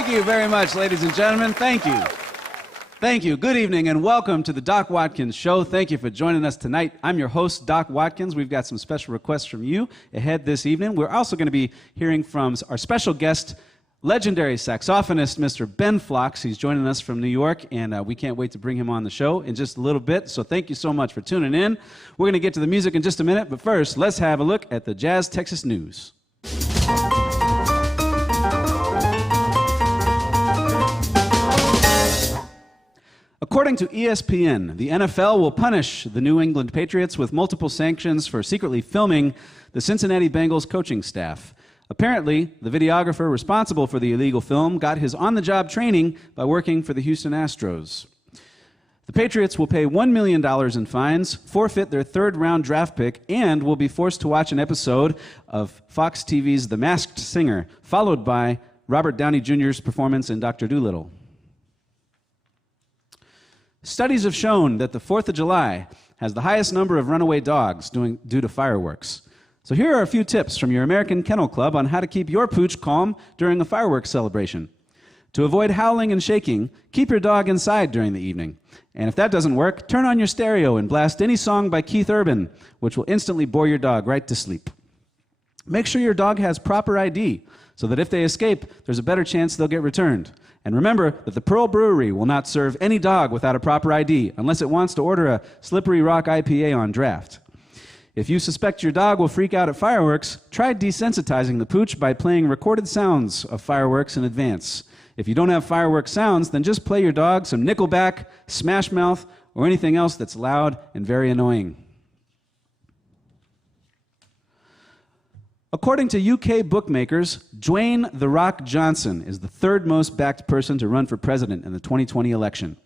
Thank you very much, ladies and gentlemen. Thank you. Thank you. Good evening and welcome to the Doc Watkins Show. Thank you for joining us tonight. I'm your host, Doc Watkins. We've got some special requests from you ahead this evening. We're also going to be hearing from our special guest, legendary saxophonist, Mr. Ben Phlox. He's joining us from New York, and we can't wait to bring him on the show in just a little bit. So thank you so much for tuning in. We're going to get to the music in just a minute, but first, let's have a look at the Jazz Texas News. According to ESPN, the NFL will punish the New England Patriots with multiple sanctions for secretly filming the Cincinnati Bengals coaching staff. Apparently, the videographer responsible for the illegal film got his on-the-job training by working for the Houston Astros. The Patriots will pay $1 million in fines, forfeit their third-round draft pick, and will be forced to watch an episode of Fox TV's The Masked Singer, followed by Robert Downey Jr.'s performance in Dr. Dolittle. Studies have shown that the 4th of July has the highest number of runaway dogs due to fireworks. So here are a few tips from your American Kennel Club on how to keep your pooch calm during a fireworks celebration. To avoid howling and shaking, keep your dog inside during the evening. And if that doesn't work, turn on your stereo and blast any song by Keith Urban, which will instantly bore your dog right to sleep. Make sure your dog has proper ID, so that if they escape, there's a better chance they'll get returned. And remember that the Pearl Brewery will not serve any dog without a proper ID, unless it wants to order a Slippery Rock IPA on draft. If you suspect your dog will freak out at fireworks, try desensitizing the pooch by playing recorded sounds of fireworks in advance. If you don't have fireworks sounds, then just play your dog some Nickelback, Smash Mouth, or anything else that's loud and very annoying. According to UK bookmakers, Dwayne "The Rock" Johnson is the third most backed person to run for president in the 2020 election.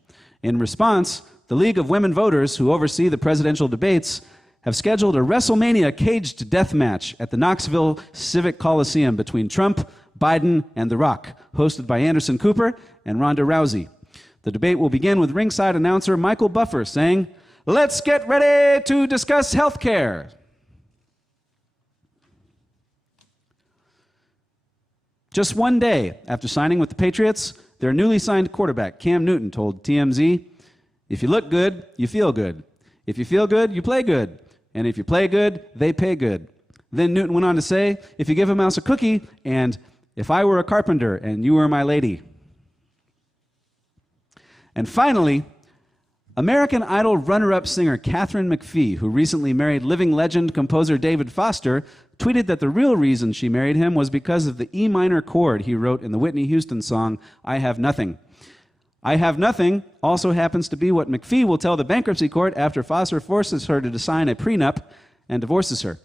In response, the League of Women Voters, who oversee the presidential debates, have scheduled a WrestleMania caged death match at the Knoxville Civic Coliseum between Trump, Biden, and The Rock, hosted by Anderson Cooper and Ronda Rousey. The debate will begin with ringside announcer Michael Buffer saying, "Let's get ready to discuss health care." Just one day after signing with the Patriots, their newly signed quarterback, Cam Newton, told TMZ, "If you look good, you feel good. If you feel good, you play good. And if you play good, they pay good." Then Newton went on to say, "If you give a mouse a cookie, and if I were a carpenter and you were my lady." And finally, American Idol runner-up singer Katharine McPhee, who recently married living legend composer David Foster, tweeted that the real reason she married him was because of the E minor chord he wrote in the Whitney Houston song, "I Have Nothing." "I Have Nothing" also happens to be what McPhee will tell the bankruptcy court after Foster forces her to sign a prenup and divorces her.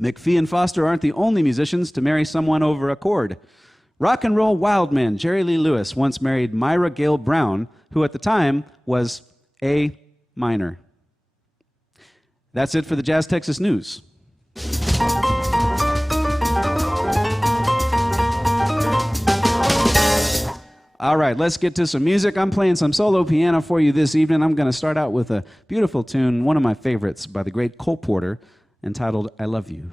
McPhee and Foster aren't the only musicians to marry someone over a chord. Rock and roll wildman Jerry Lee Lewis once married Myra Gale Brown, who at the time was A minor. That's it for the Jazz Texas News. All right, let's get to some music. I'm playing some solo piano for you this evening. I'm going to start out with a beautiful tune, one of my favorites, by the great Cole Porter, entitled "I Love You."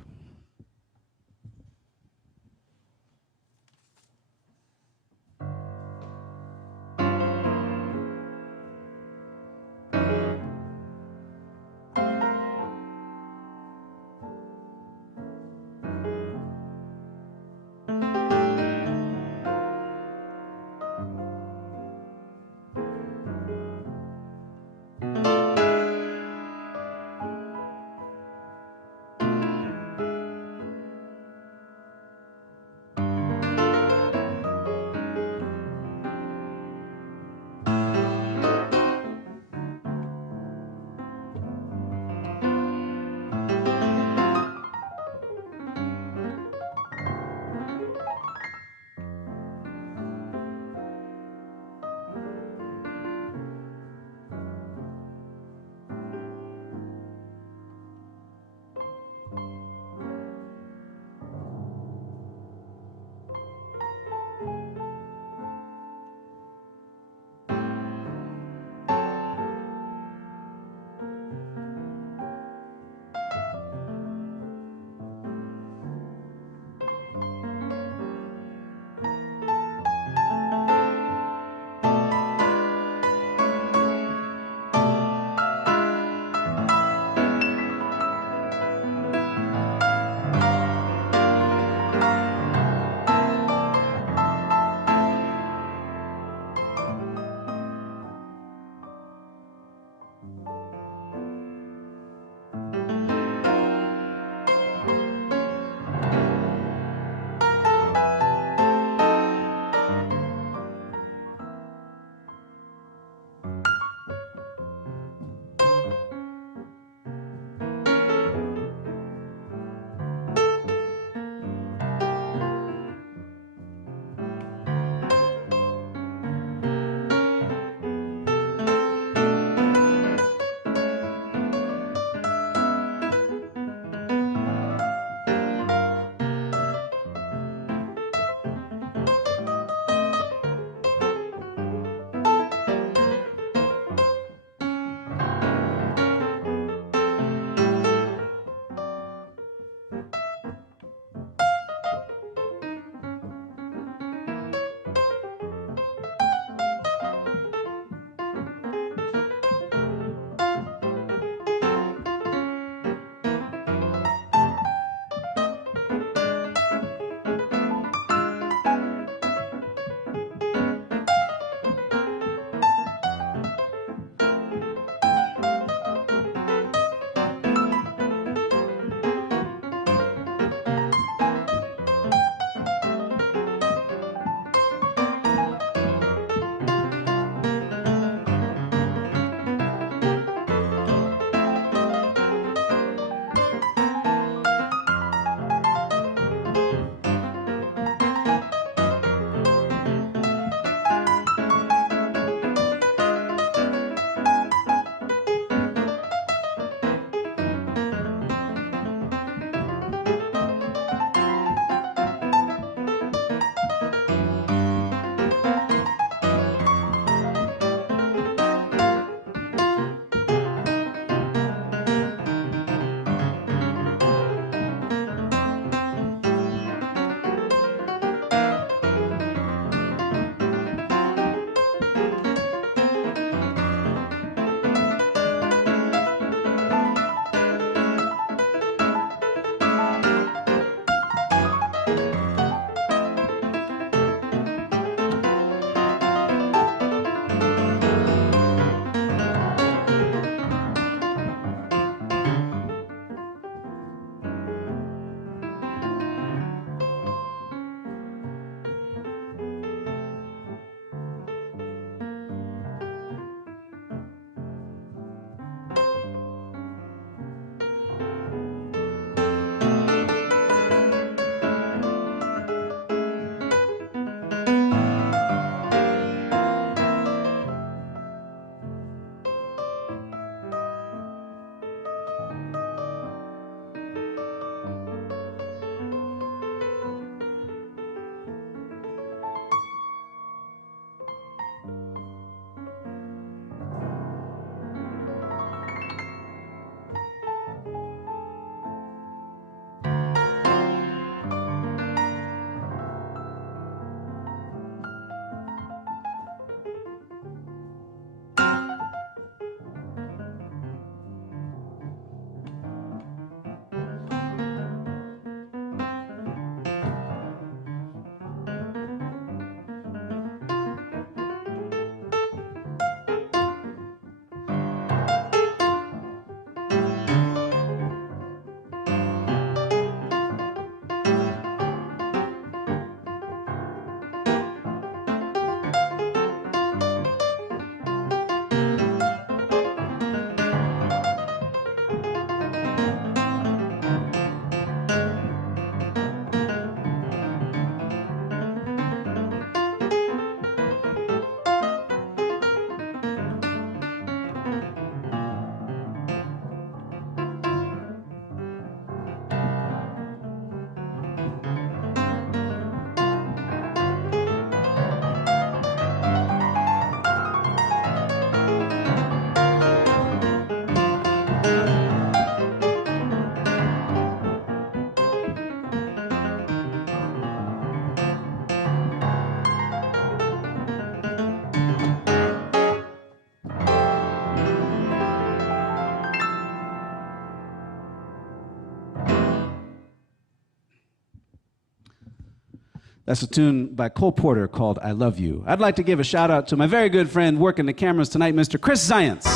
That's a tune by Cole Porter called I Love You. I'd like to give a shout out to my very good friend working the cameras tonight, Mr. Chris Zients.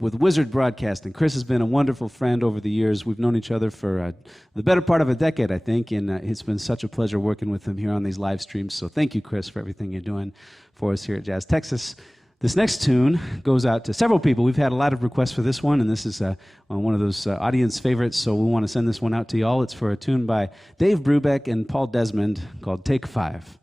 With Wizard Broadcasting. Chris has been a wonderful friend over the years. We've known each other for the better part of a decade, I think, and it's been such a pleasure working with him here on these live streams. So thank you, Chris, for everything you're doing for us here at Jazz Texas. This next tune goes out to several people. We've had a lot of requests for this one, and this is one of those audience favorites, so we want to send this one out to y'all. It's for a tune by Dave Brubeck and Paul Desmond called Take 5.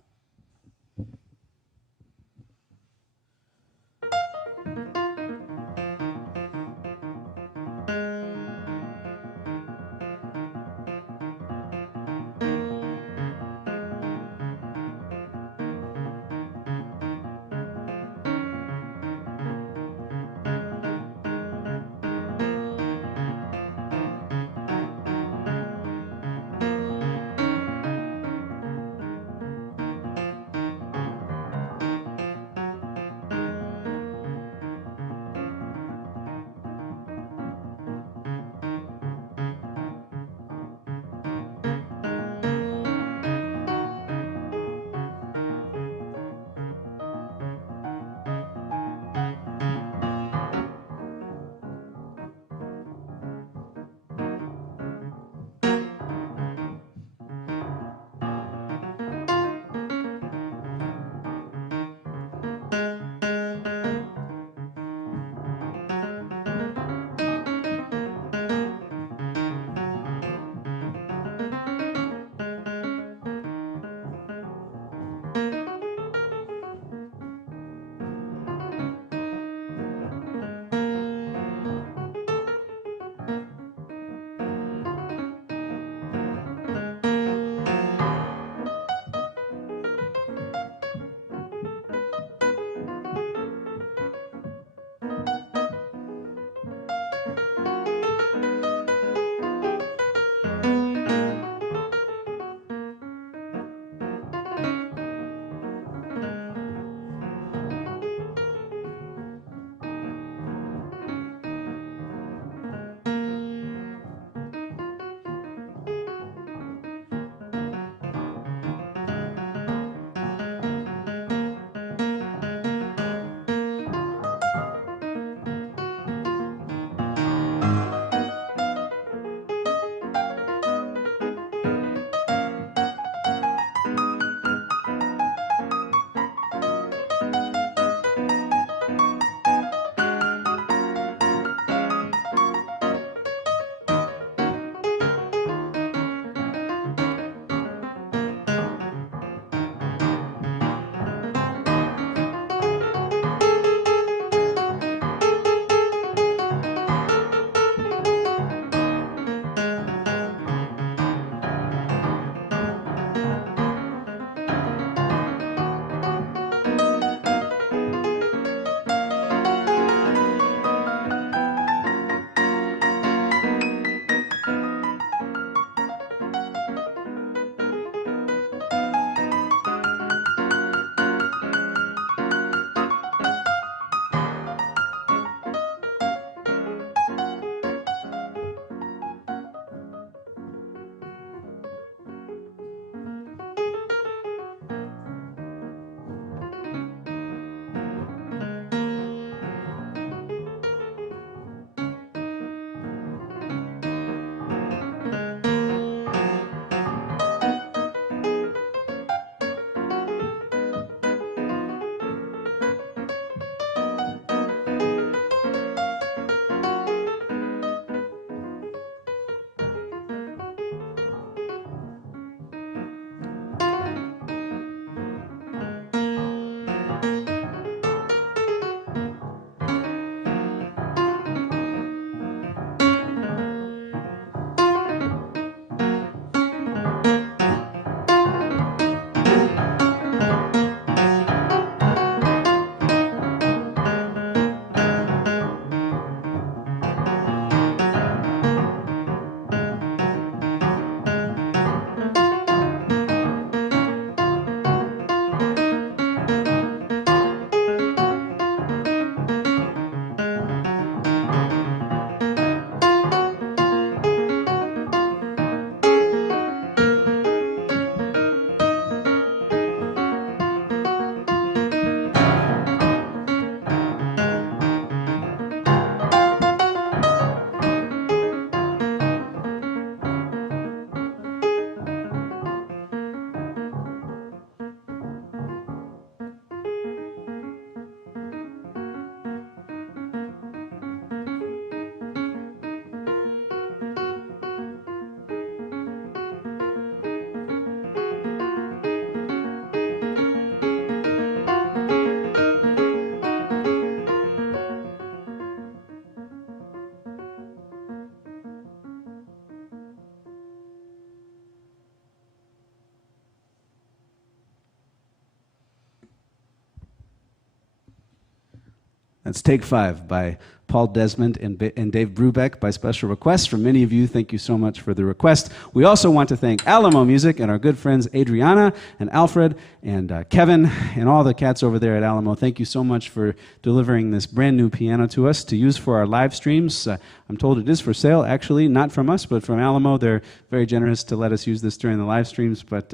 That's Take 5 by Paul Desmond and Dave Brubeck by special request from many of you. Thank you so much for the request. We also want to thank Alamo Music and our good friends Adriana and Alfred and Kevin and all the cats over there at Alamo. Thank you so much for delivering this brand new piano to us to use for our live streams. I'm told it is for sale, actually, not from us, but from Alamo. They're very generous to let us use this during the live streams, but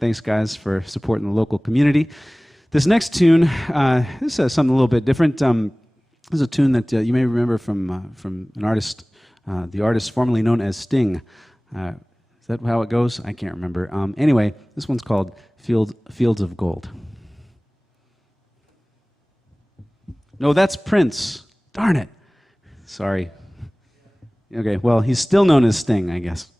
thanks, guys, for supporting the local community. This next tune, this is something a little bit different. This is a tune that you may remember from an artist, the artist formerly known as Sting. Is that how it goes? I can't remember. Anyway, this one's called Fields of Gold. No, that's Prince. Darn it. Sorry. Okay, well, he's still known as Sting, I guess.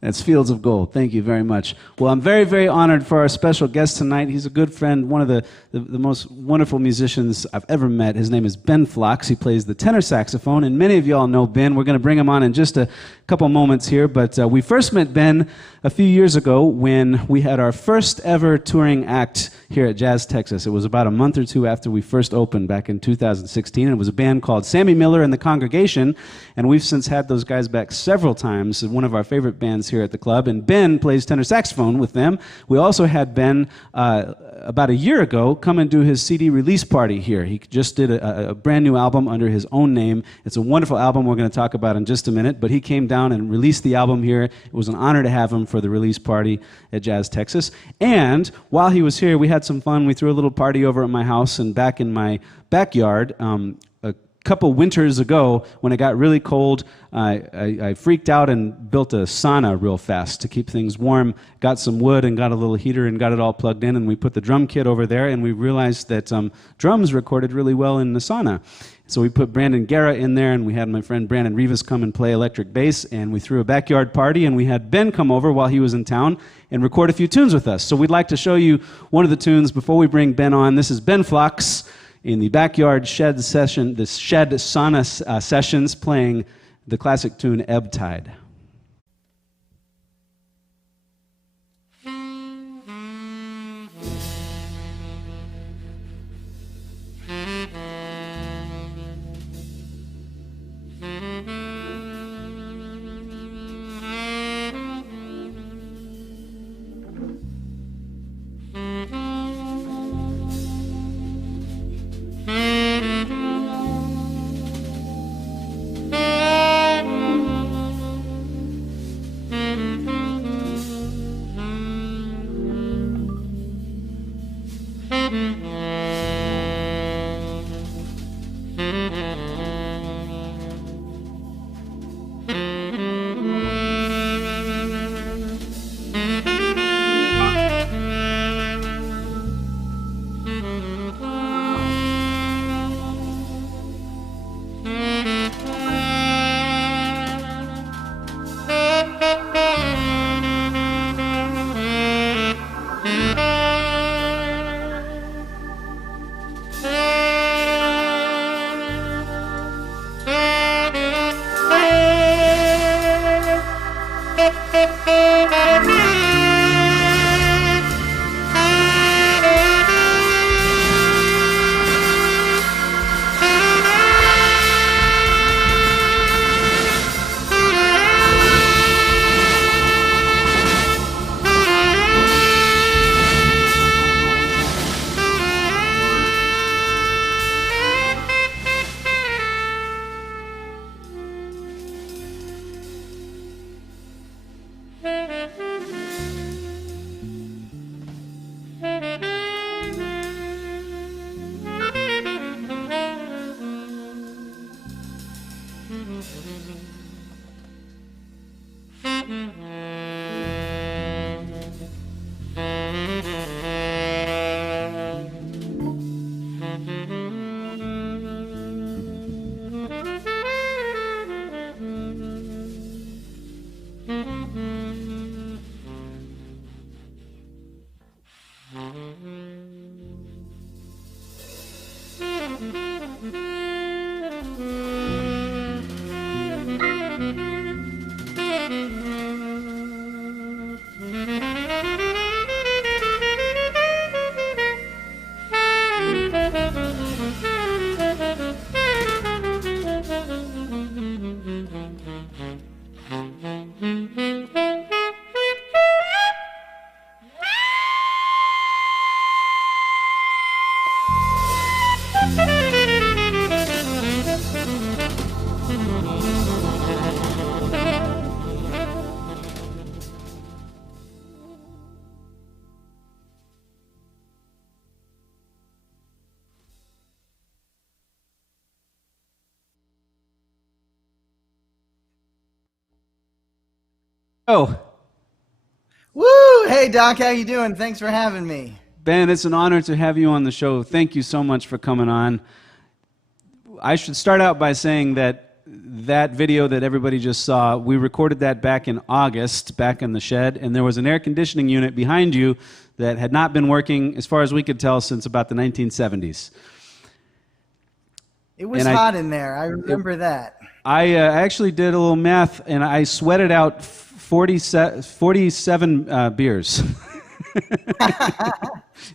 That's Fields of Gold. Thank you very much. Well, I'm very, very honored for our special guest tonight. He's a good friend, one of the most wonderful musicians I've ever met. His name is Ben Phlox. He plays the tenor saxophone, and many of you all know Ben. We're going to bring him on in just a couple moments here, but we first met Ben a few years ago when we had our first ever touring act here at Jazz Texas. It was about a month or two after we first opened back in 2016, and it was a band called Sammy Miller and the Congregation, and we've since had those guys back several times. One of our favorite bands here at the club, and Ben plays tenor saxophone with them. We also had Ben about a year ago come and do his CD release party here. He just did a brand new album under his own name. It's a wonderful album we're going to talk about in just a minute, but he came down and released the album here. It was an honor to have him for the release party at Jazz Texas. And while he was here, we had some fun. We threw a little party over at my house and back in my backyard. Couple winters ago, when it got really cold, I freaked out and built a sauna real fast to keep things warm. Got some wood and got a little heater and got it all plugged in, and we put the drum kit over there, and we realized that drums recorded really well in the sauna. So we put Brandon Guerra in there, and we had my friend Brandon Rivas come and play electric bass, and we threw a backyard party, and we had Ben come over while he was in town and record a few tunes with us. So we'd like to show you one of the tunes before we bring Ben on. This is Ben Phlox in the backyard shed session, the shed sauna sessions, playing the classic tune Ebb Tide. Oh, Woo! Hey, Doc, how you doing? Thanks for having me. Ben, it's an honor to have you on the show. Thank you so much for coming on. I should start out by saying that that video that everybody just saw, we recorded that back in August, back in the shed, and there was an air conditioning unit behind you that had not been working, as far as we could tell, since about the 1970s. It was hot in there. I remember that. I actually did a little math, and I sweated out 47 beers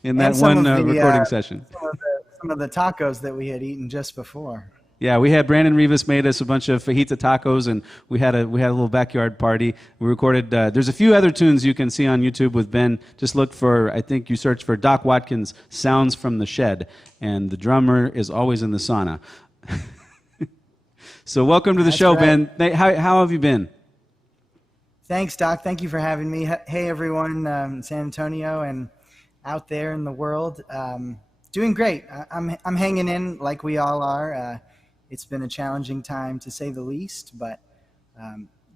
in that one recording session. Some of the tacos that we had eaten just before. Yeah, we had Brandon Rivas made us a bunch of fajita tacos, and we had a little backyard party. We recorded. There's a few other tunes you can see on YouTube with Ben. Just look for. I think you search for Doc Watkins "Sounds from the Shed," and the drummer is always in the sauna. So welcome to the show, right. Ben. How have you been? Thanks, Doc. Thank you for having me. Hey, everyone in San Antonio and out there in the world. Doing great. I'm hanging in like we all are. It's been a challenging time to say the least, but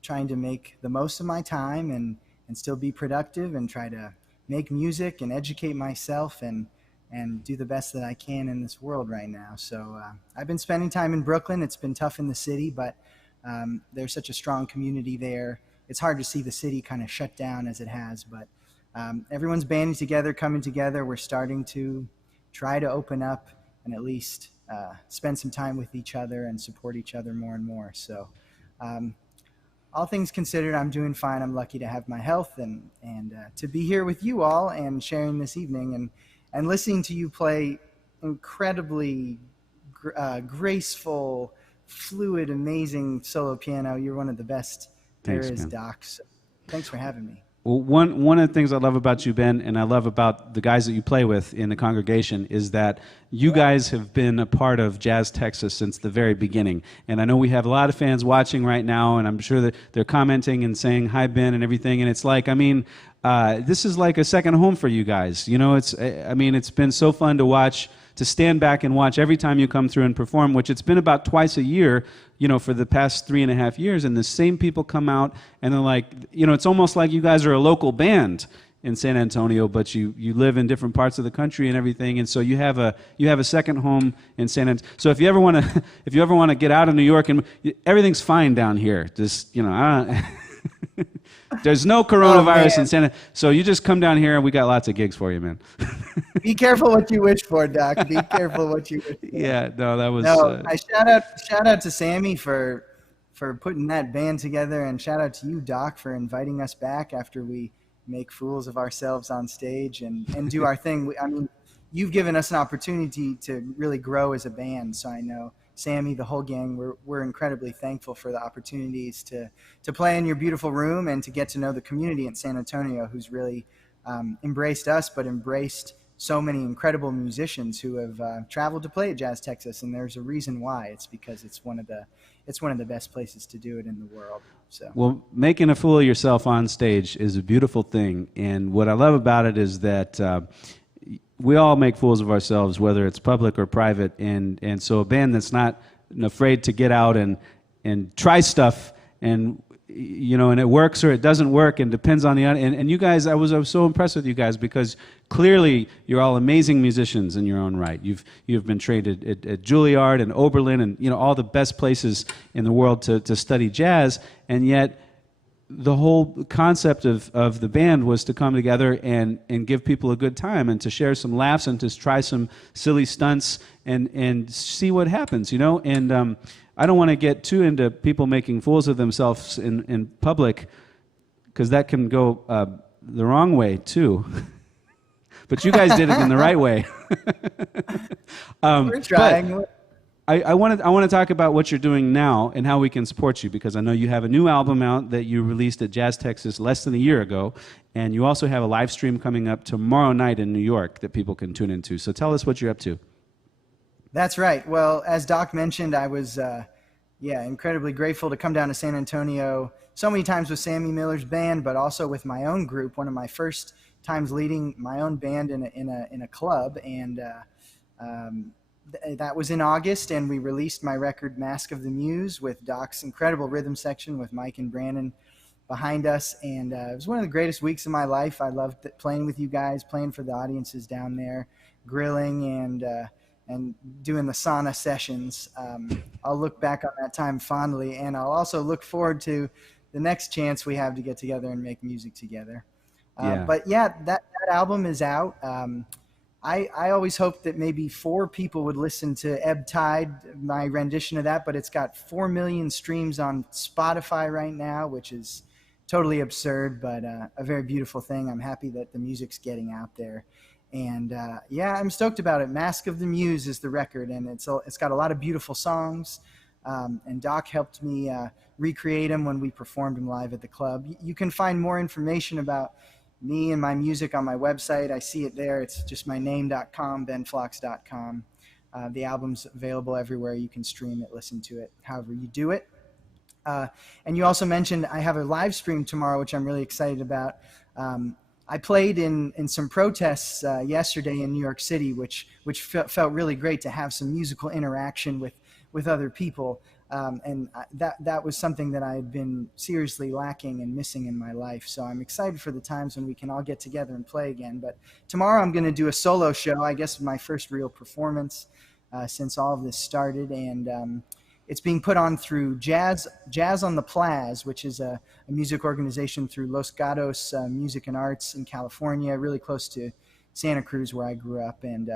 trying to make the most of my time and still be productive and try to make music and educate myself and do the best that I can in this world right now. So I've been spending time in Brooklyn. It's been tough in the city, but there's such a strong community there. It's hard to see the city kind of shut down as it has, but everyone's banding together, coming together. We're starting to try to open up and at least spend some time with each other and support each other more and more. So all things considered, I'm doing fine. I'm lucky to have my health and to be here with you all and sharing this evening and listening to you play incredibly graceful, fluid, amazing solo piano. You're one of the best there is, Doc. So thanks for having me. Well, one of the things I love about you, Ben, and I love about the guys that you play with in the congregation is that you guys have been a part of Jazz Texas since the very beginning. And I know we have a lot of fans watching right now, and I'm sure that they're commenting and saying, hi, Ben, and everything. And it's like, I mean, this is like a second home for you guys. You know, it's been so fun to watch, to stand back and watch every time you come through and perform, which it's been about twice a year, you know, for the past 3.5 years, and the same people come out, and they're like, you know, it's almost like you guys are a local band in San Antonio, but you live in different parts of the country and everything, and so you have a second home in San Antonio. So if you ever want to get out of New York, and everything's fine down here, just, you know, there's no coronavirus in San Antonio, so you just come down here, and we got lots of gigs for you, man. Be careful what you wish for, Doc. Be careful what you wish for. Yeah, no, that was. I shout out to Sammy for putting that band together, and shout out to you, Doc, for inviting us back after we make fools of ourselves on stage and do our thing. I mean, you've given us an opportunity to really grow as a band. So I know Sammy, the whole gang, we're incredibly thankful for the opportunities to play in your beautiful room and to get to know the community in San Antonio, who's really embraced us, but embraced so many incredible musicians who have traveled to play at Jazz Texas, and there's a reason why. It's because it's one of the best places to do it in the world. So, well, making a fool of yourself on stage is a beautiful thing, and what I love about it is that we all make fools of ourselves, whether it's public or private, and so a band that's not afraid to get out and try stuff, and you know, and it works or it doesn't work, and depends on the and you guys, I was so impressed with you guys because clearly you're all amazing musicians in your own right. You've been trained at Juilliard and Oberlin and, you know, all the best places in the world to study jazz, and yet the whole concept of the band was to come together and give people a good time and to share some laughs and to try some silly stunts and see what happens, you know. And I don't want to get too into people making fools of themselves in public, because that can go the wrong way too. But you guys did it in the right way. We're trying. I want to talk about what you're doing now and how we can support you, because I know you have a new album out that you released at Jazz Texas less than a year ago, and you also have a live stream coming up tomorrow night in New York that people can tune into. So tell us what you're up to. That's right. Well, as Doc mentioned, I was incredibly grateful to come down to San Antonio so many times with Sammy Miller's band, but also with my own group. One of my first times leading my own band in a club, and that was in August, and we released my record Mask of the Muse with Doc's incredible rhythm section with Mike and Brandon behind us, and it was one of the greatest weeks of my life. I loved playing with you guys, playing for the audiences down there, grilling and doing the sauna sessions. I'll look back on that time fondly, and I'll also look forward to the next chance we have to get together and make music together. Yeah. But yeah, that album is out. I always hoped that maybe 4 people would listen to Ebb Tide, my rendition of that, but it's got 4 million streams on Spotify right now, which is totally absurd, but a very beautiful thing. I'm happy that the music's getting out there. And yeah, I'm stoked about it. Mask of the Muse is the record, and it's got a lot of beautiful songs. And Doc helped me recreate them when we performed them live at the club. You can find more information about me and my music on my website. I see it there. It's just my name.com, benflox.com. The album's available everywhere. You can stream it, listen to it, however you do it. And you also mentioned I have a live stream tomorrow, which I'm really excited about. I played in some protests yesterday in New York City, which felt really great to have some musical interaction with other people. And that was something that I had been seriously lacking and missing in my life. So I'm excited for the times when we can all get together and play again. But tomorrow I'm going to do a solo show, I guess my first real performance since all of this started. And it's being put on through Jazz on the Plaz, which is a music organization through Los Gatos Music and Arts in California, really close to Santa Cruz, where I grew up. And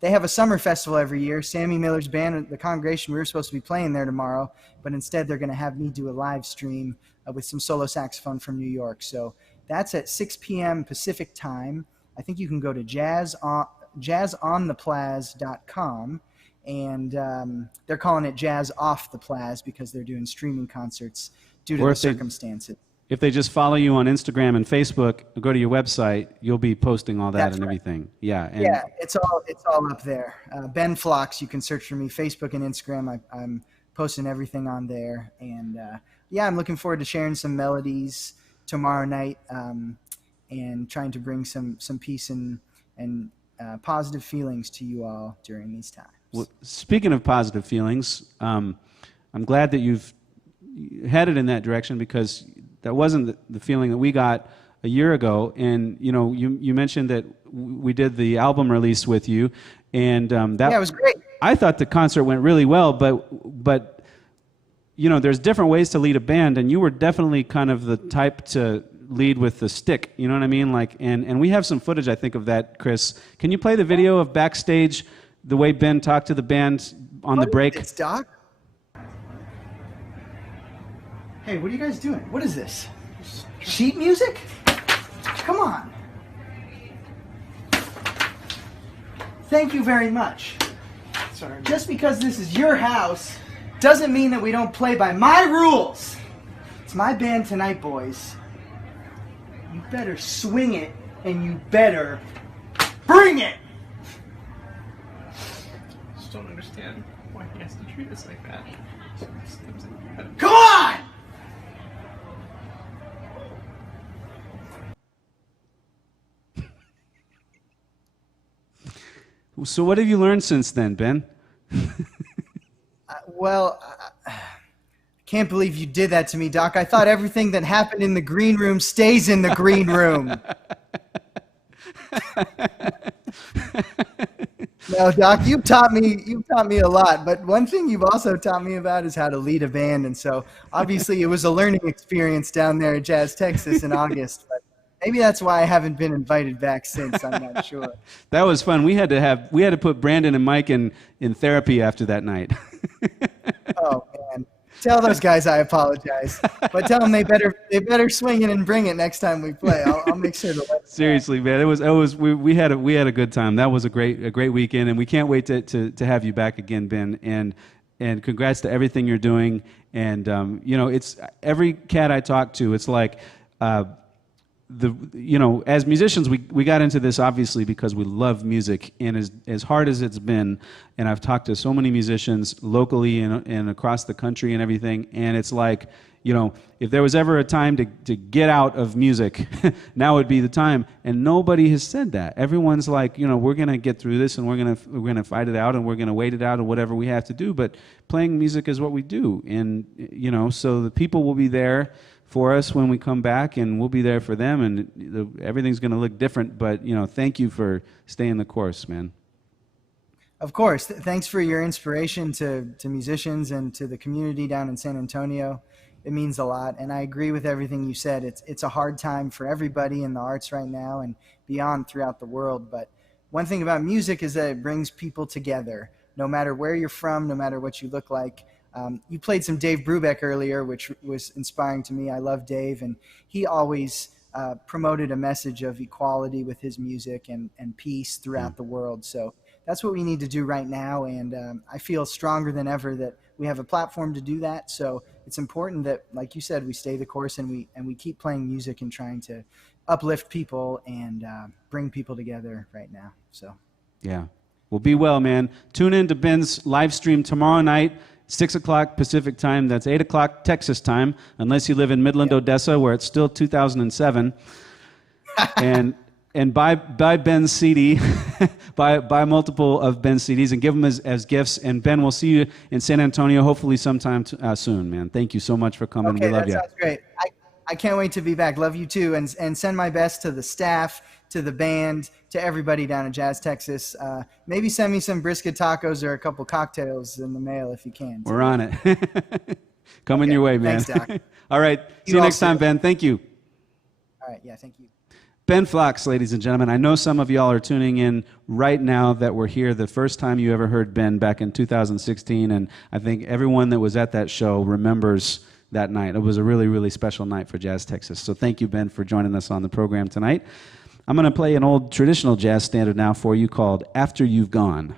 they have a summer festival every year. Sammy Miller's band, the Congregation, we were supposed to be playing there tomorrow, but instead they're going to have me do a live stream with some solo saxophone from New York. So that's at 6 p.m. Pacific time. I think you can go to jazzontheplaz.com, and they're calling it Jazz Off the Plaz because they're doing streaming concerts due to the circumstances. If they just follow you on Instagram and Facebook, go to your website, you'll be posting all that. That's and right. Everything. Yeah. And yeah, it's all up there. Ben Flox, you can search for me, Facebook and Instagram. I'm posting everything on there. And yeah, I'm looking forward to sharing some melodies tomorrow night and trying to bring some peace and positive feelings to you all during these times. Well, speaking of positive feelings, I'm glad that you've headed in that direction, because that wasn't the feeling that we got a year ago. And you know, you mentioned that we did the album release with you, and that it was great. I thought the concert went really well, but you know, there's different ways to lead a band, and you were definitely kind of the type to lead with the stick. You know what I mean? Like, and we have some footage, I think, of that. Chris, can you play the video of backstage, the way Ben talked to the band on the break? It's Doc. Hey, what are you guys doing? What is this? Sheet music? Come on. Thank you very much. Sorry. Just because this is your house doesn't mean that we don't play by my rules. It's my band tonight, boys. You better swing it, and you better bring it! I just don't understand why he has to treat us like that. Come on! So what have you learned since then, Ben? Well, I can't believe you did that to me, Doc. I thought everything that happened in the green room stays in the green room. No, Doc, you've taught me a lot, but one thing you've also taught me about is how to lead a band, and so obviously it was a learning experience down there at Jazz Texas in August, but maybe that's why I haven't been invited back since. I'm not sure. That was fun. We had to put Brandon and Mike in therapy after that night. Oh man, tell those guys I apologize, but tell them they better swing it and bring it next time we play. I'll make sure to let Seriously, man, we had a good time. That was a great weekend, and we can't wait to have you back again, Ben. And congrats to everything you're doing. And you know, it's every cat I talk to, it's like. As musicians, we got into this obviously because we love music, and as hard as it's been, and I've talked to so many musicians locally and across the country and everything, and it's like, you know, if there was ever a time to get out of music, now would be the time. And nobody has said that. Everyone's like, you know, we're gonna get through this, and we're gonna fight it out, and we're gonna wait it out, and whatever we have to do. But playing music is what we do, and you know, so the people will be there for us when we come back, and we'll be there for them, and everything's going to look different. But you know, thank you for staying the course, man. Of course. Thanks for your inspiration to musicians and to the community down in San Antonio. It means a lot. And I agree with everything you said. It's a hard time for everybody in the arts right now and beyond throughout the world. But one thing about music is that it brings people together, no matter where you're from, no matter what you look like. You played some Dave Brubeck earlier, which was inspiring to me. I love Dave, and he always promoted a message of equality with his music and peace throughout the world. So that's what we need to do right now, and I feel stronger than ever that we have a platform to do that. So it's important that, like you said, we stay the course and we keep playing music and trying to uplift people and bring people together right now. So Yeah. Well, be well, man. Tune in to Ben's live stream tomorrow night, 6 o'clock Pacific time. That's 8 o'clock Texas time, unless you live in Midland, Odessa, where it's still 2007. And buy Ben's CD, buy multiple of Ben's CDs and give them as gifts. And Ben, we'll see you in San Antonio hopefully sometime soon, man. Thank you so much for coming. Okay, we love that you. sounds great. I can't wait to be back. Love you too. And send my best to the staff, to the band, to everybody down in Jazz, Texas. Maybe send me some brisket tacos or a couple cocktails in the mail if you can. We're on it. Coming your way, man. Thanks, Doc. All right. See you next time, Ben. Thank you. All right. Yeah, thank you. Ben Fox, ladies and gentlemen. I know some of y'all are tuning in right now that were here the first time you ever heard Ben back in 2016, and I think everyone that was at that show remembers that night. It was a really, really special night for Jazz Texas. So thank you, Ben, for joining us on the program tonight. I'm going to play an old traditional jazz standard now for you called After You've Gone.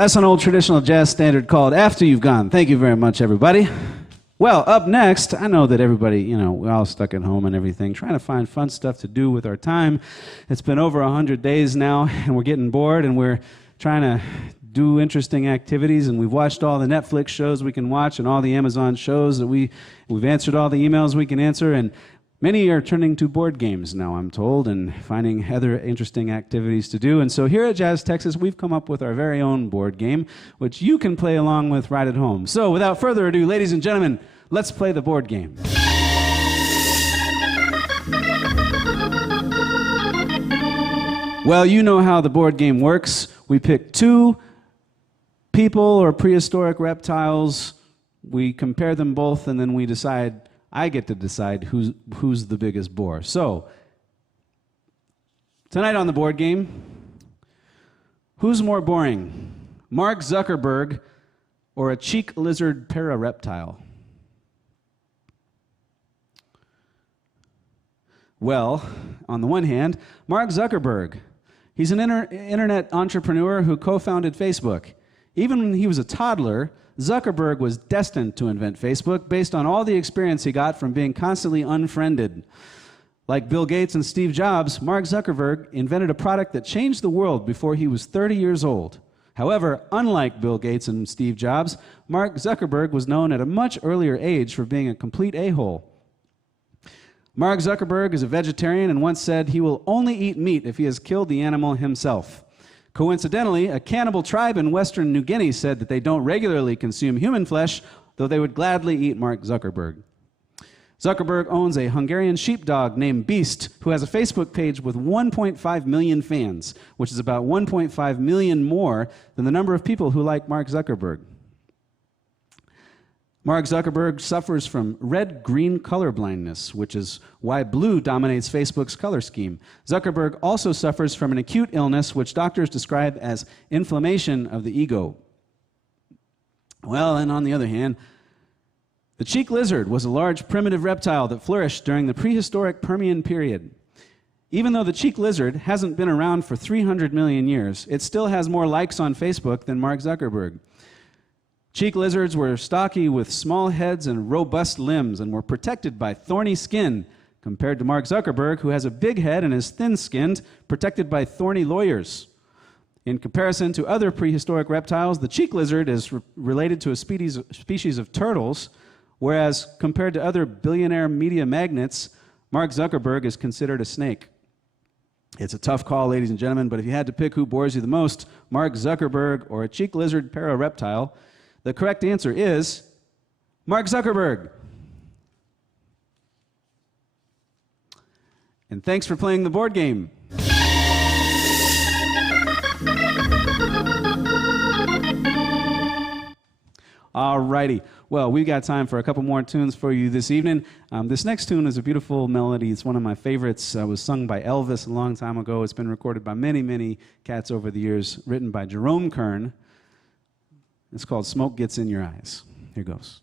That's an old traditional jazz standard called After You've Gone. Thank you very much, everybody. Well, up next, I know that everybody, we're all stuck at home and everything, trying to find fun stuff to do with our time. It's been over 100 days now, and we're getting bored, and we're trying to do interesting activities, and we've watched all the Netflix shows we can watch and all the Amazon shows that we've answered all the emails we can answer, and many are turning to board games now, I'm told, and finding other interesting activities to do. And so here at Jazz Texas, we've come up with our very own board game, which you can play along with right at home. So without further ado, ladies and gentlemen, let's play the board game. Well, you know how the board game works. We pick two people or prehistoric reptiles, we compare them both, and then I get to decide who's the biggest bore. So, tonight on the board game, who's more boring, Mark Zuckerberg or a cheek lizard parareptile? Well, on the one hand, Mark Zuckerberg. He's an internet entrepreneur who co-founded Facebook. Even when he was a toddler, Zuckerberg was destined to invent Facebook based on all the experience he got from being constantly unfriended. Like Bill Gates and Steve Jobs, Mark Zuckerberg invented a product that changed the world before he was 30 years old. However, unlike Bill Gates and Steve Jobs, Mark Zuckerberg was known at a much earlier age for being a complete a-hole. Mark Zuckerberg is a vegetarian and once said he will only eat meat if he has killed the animal himself. Coincidentally, a cannibal tribe in western New Guinea said that they don't regularly consume human flesh, though they would gladly eat Mark Zuckerberg. Zuckerberg owns a Hungarian sheepdog named Beast, who has a Facebook page with 1.5 million fans, which is about 1.5 million more than the number of people who like Mark Zuckerberg. Mark Zuckerberg suffers from red-green color blindness, which is why blue dominates Facebook's color scheme. Zuckerberg also suffers from an acute illness which doctors describe as inflammation of the ego. Well, and on the other hand, the cheek lizard was a large primitive reptile that flourished during the prehistoric Permian period. Even though the cheek lizard hasn't been around for 300 million years, it still has more likes on Facebook than Mark Zuckerberg. Cheek lizards were stocky with small heads and robust limbs and were protected by thorny skin, compared to Mark Zuckerberg, who has a big head and is thin-skinned, protected by thorny lawyers. In comparison to other prehistoric reptiles, the cheek lizard is related to a species of turtles, whereas compared to other billionaire media magnates, Mark Zuckerberg is considered a snake. It's a tough call, ladies and gentlemen, but if you had to pick who bores you the most, Mark Zuckerberg or a cheek lizard parareptile, the correct answer is Mark Zuckerberg. And thanks for playing the board game. All righty. Well, we've got time for a couple more tunes for you this evening. This next tune is a beautiful melody. It's one of my favorites. It was sung by Elvis a long time ago. It's been recorded by many, many cats over the years, written by Jerome Kern. It's called Smoke Gets in Your Eyes. Here goes.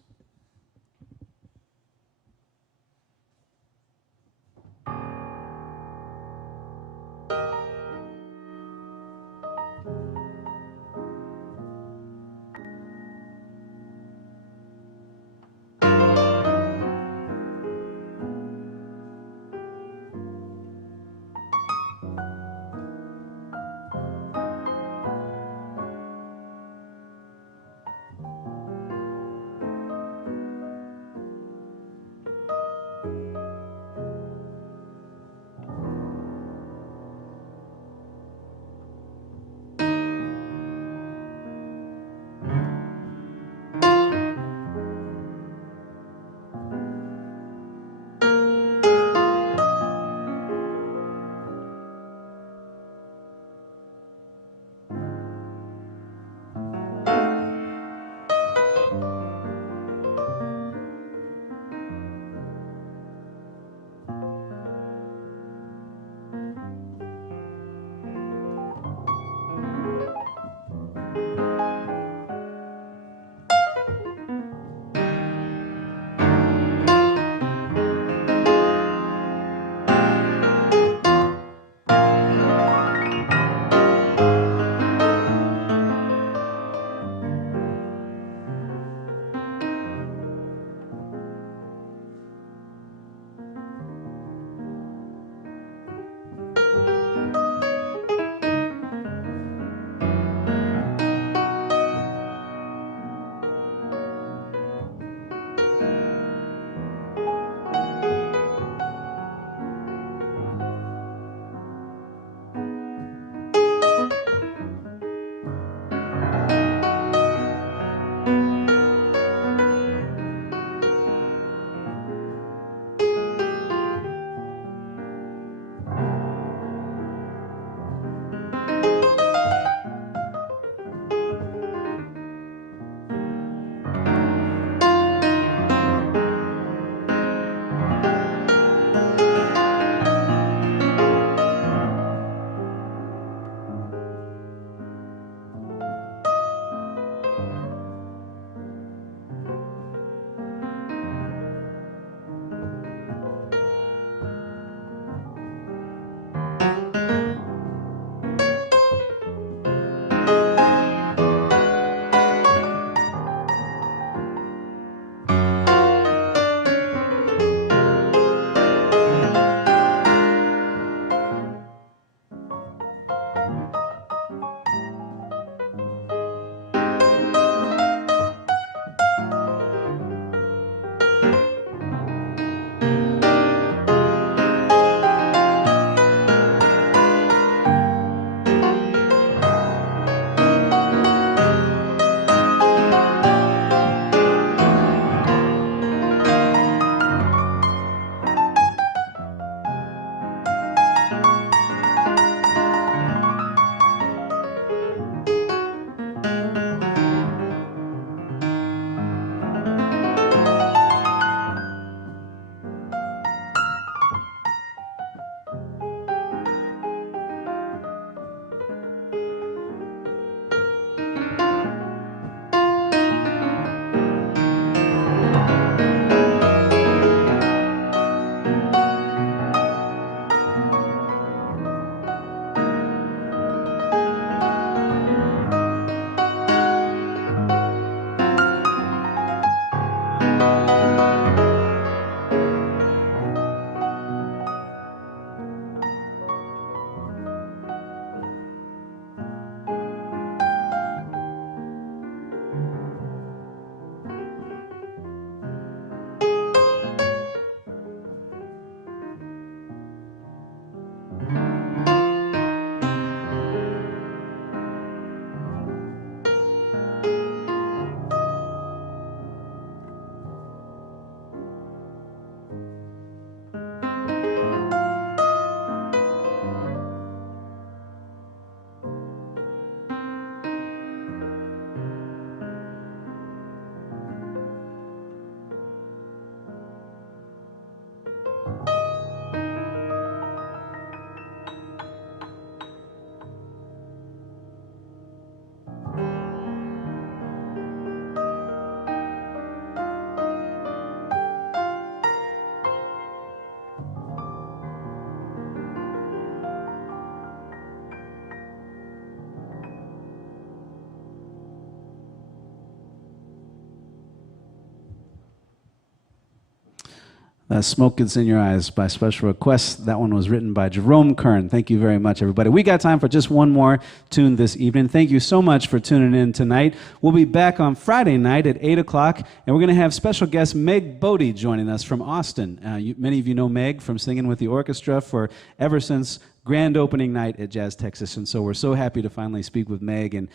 Smoke Gets in Your Eyes by special request. That one was written by Jerome Kern. Thank you very much, everybody. We got time for just one more tune this evening. Thank you so much for tuning in tonight. We'll be back on Friday night at 8 o'clock, and we're going to have special guest Meg Bodie joining us from Austin. Many of you know Meg from singing with the orchestra for ever since grand opening night at Jazz Texas, and so we're so happy to finally speak with Meg and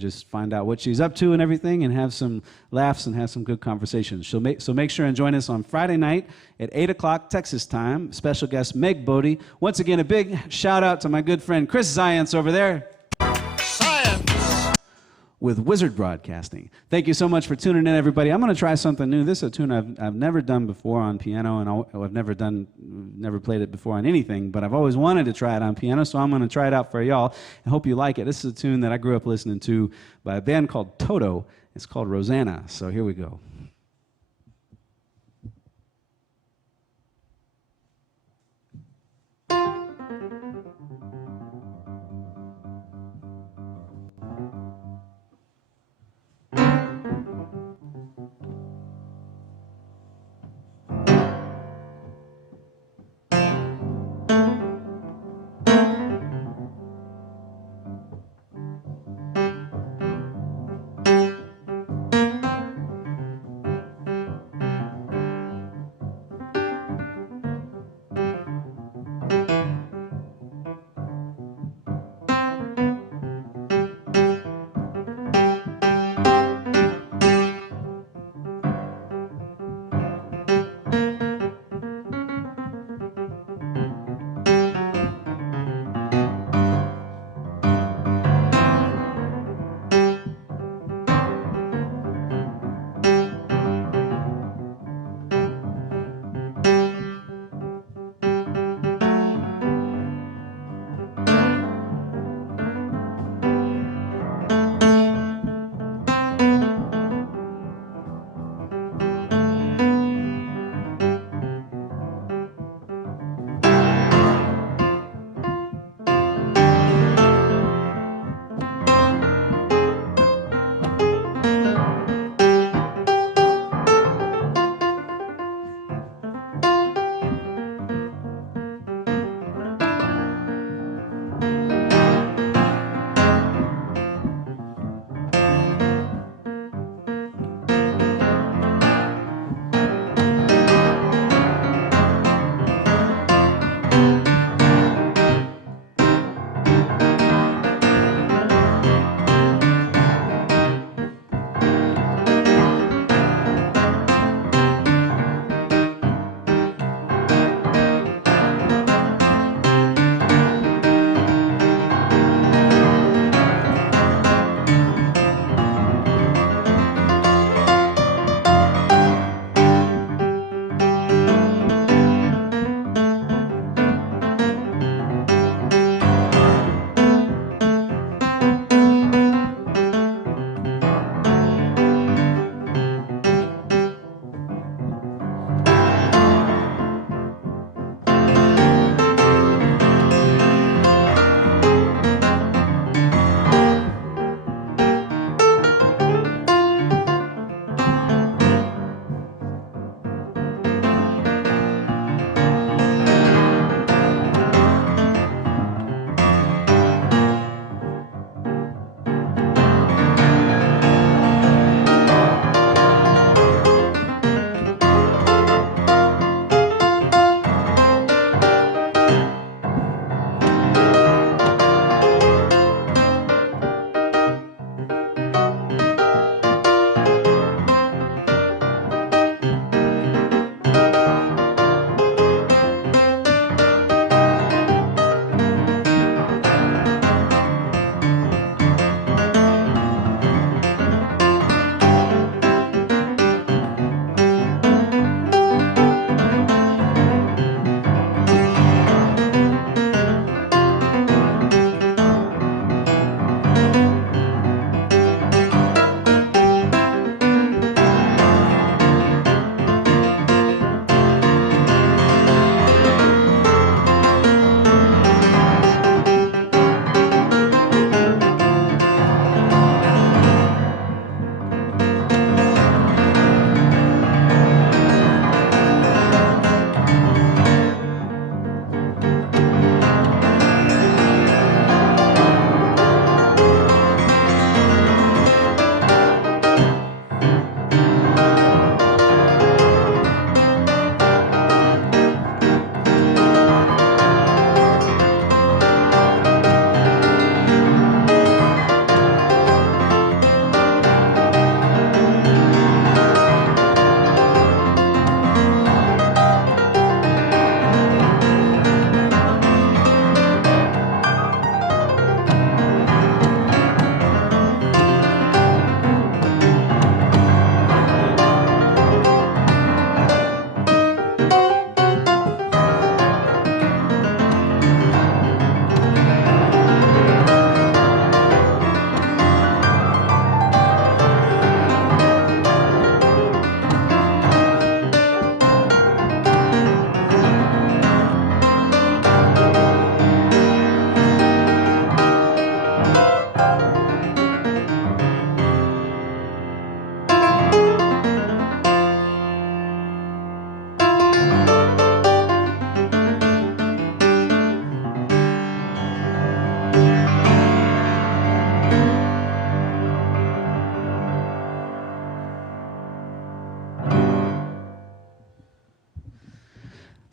just find out what she's up to and everything, and have some laughs and have some good conversations. So make sure and join us on Friday night at 8 o'clock Texas time. Special guest Meg Bodie. Once again, a big shout out to my good friend Chris Zients over there with Wizard Broadcasting. Thank you so much for tuning in, everybody. I'm going to try something new. This is a tune I've never done before on piano, and I've never played it before on anything, but I've always wanted to try it on piano, so I'm going to try it out for y'all. I hope you like it. This is a tune that I grew up listening to by a band called Toto. It's called Rosanna, so here we go.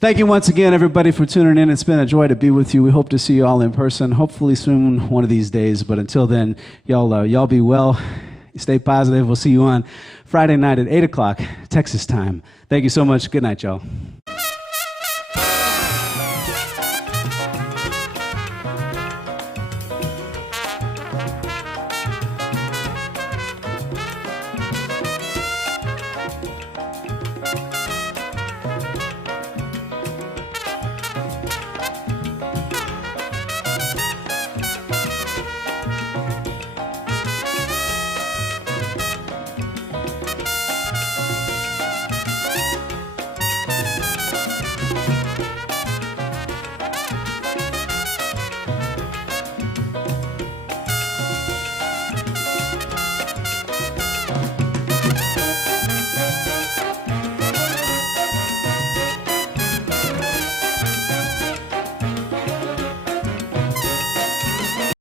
Thank you once again, everybody, for tuning in. It's been a joy to be with you. We hope to see you all in person, hopefully soon, one of these days. But until then, y'all be well. Stay positive. We'll see you on Friday night at 8 o'clock, Texas time. Thank you so much. Good night, y'all.